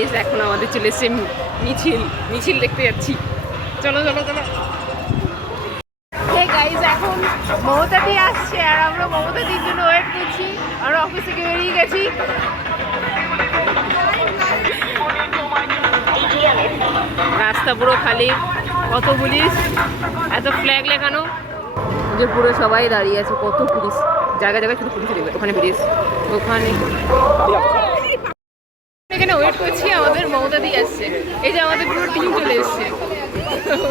Guys এখন আমাদের চলে এসছে মিছিল দেখতে যাচ্ছি। চলো চলো চলো। গাইজ এখন মমতাদি আসছে আর আমরা মমতাদির জন্য ওয়েট করছি। আমরা অফিস থেকে বেরিয়ে গেছি। রাস্তা পুরো খালি, কত পুলিশ, এত ফ্ল্যাগ লেখানো, যে পুরো সবাই দাঁড়িয়ে আছে, কত পুলিশ, জায়গায় জায়গায় শুধু পুলিশ দেখবে। ওখানে পুলিশ, ওখানে এখানে ওয়েট করছি। আমাদের মমতাদি আসছে, এই যে আমাদের পুরো টিম চলে এসছে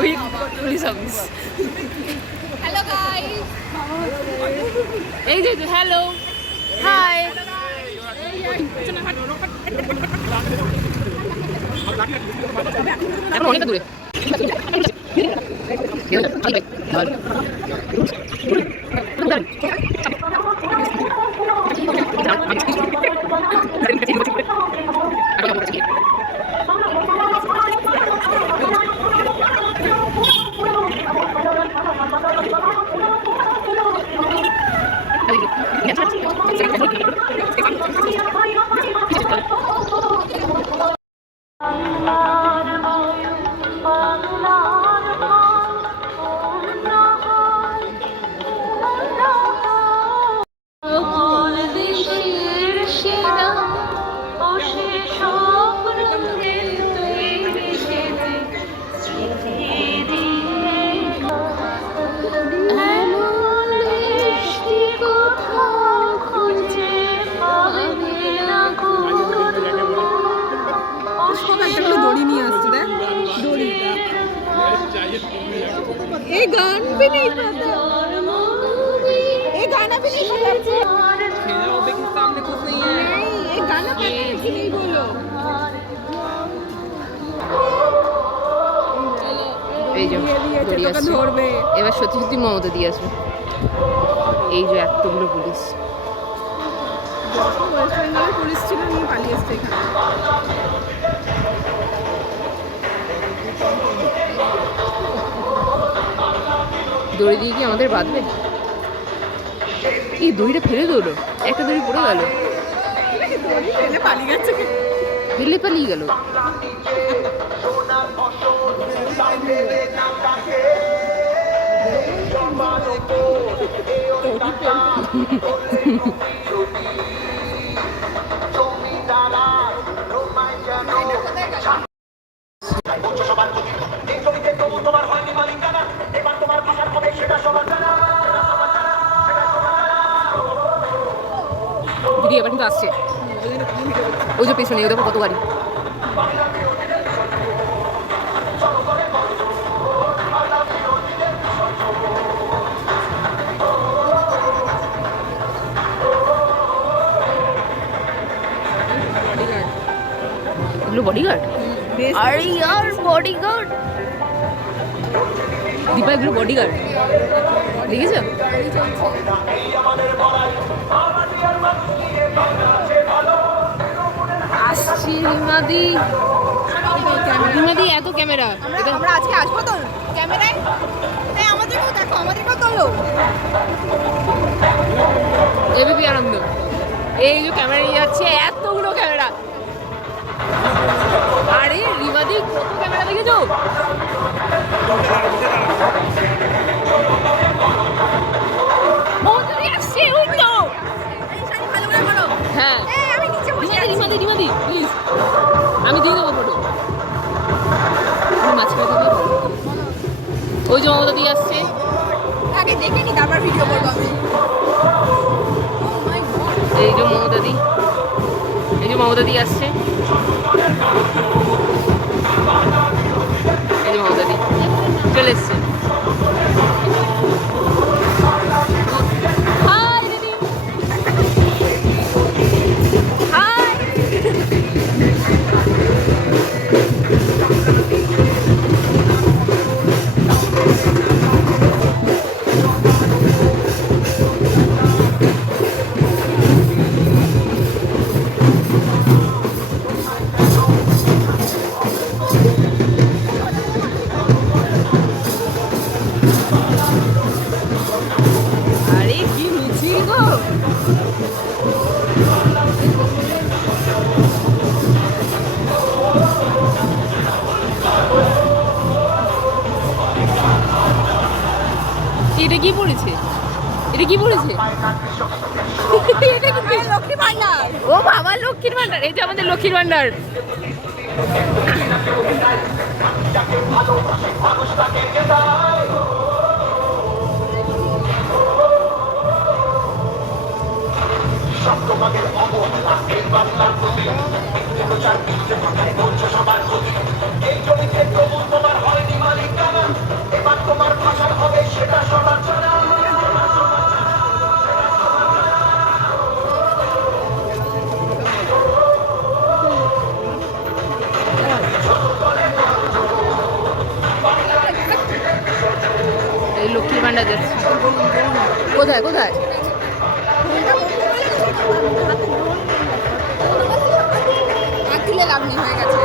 with police office. Hello guys, এই যে হ্যালো হাই। এখন অনেকটা দূরে। ये गान भी नहीं पता, ये गाना भी नहीं पता। देखिए सामने कुछ नहीं है, ये गाना पता है कि नहीं बोलो। এই যে ধরবে এবার সত্যি সত্যি মমতা দিয়ে আসবে। এই যে এতগুলো পুলিশ, ওয়েস্ট বেঙ্গলের পুলিশ ছিল, নিয়ে পালিয়ে এসছে এখানে। দড়ি দিয়ে কি আমাদের বাঁধবে? এই দড়িটা ফেলে দৌড়ো, একটা দড়ি পড়ে গেল, ফেলে পালিয়ে গেল। দিদি এবার কিন্তু আসছে, ওই যে পেছনে দেখো কত গাড়ি। এগুলো বডিগার্ড? আরে ইয়ার বডিগার্ড দীপা, এগুলো বডিগার্ড দেখেছ? আসছি হিমাদি, হিমাদি এত ক্যামেরা। আমরা আজকে আসবো তো ক্যামেরায়, আমাদেরকেও দেখো, আমাদেরকেও তোলো। এবিপি আনন্দ, এই যে ক্যামেরা নিয়ে যাচ্ছে, এতগুলো ক্যামেরা। আরে রিমাদি কত ক্যামেরা দেখেছো? হ্যাঁ রিমাদি রিমাদি প্লিজ, আমি দিয়ে দেবো ফটো। মাঝখানে থাকবে, ওই যে মমতা দিয়ে আসছে, আগে দেখে নি তারপর ভিডিও করবো আমি। এই যে মমতা দি, এই যে মমতা দি আসছে, এই যে মমতা দি চলে এসছে। এটা কি পড়েছে? এটা কি পড়েছে? এটা কি? লক্ষ্মী ভান্ডার। ও বাবা, লক্ষ্মীর ভান্ডার। এই যে আমাদের লক্ষ্মীর ভান্ডার। এই লক্ষ্মীর ভান্ডার যাচ্ছে। কোথায় কোথায়? আর তুলে লাভ নেই, হয়ে গেছে।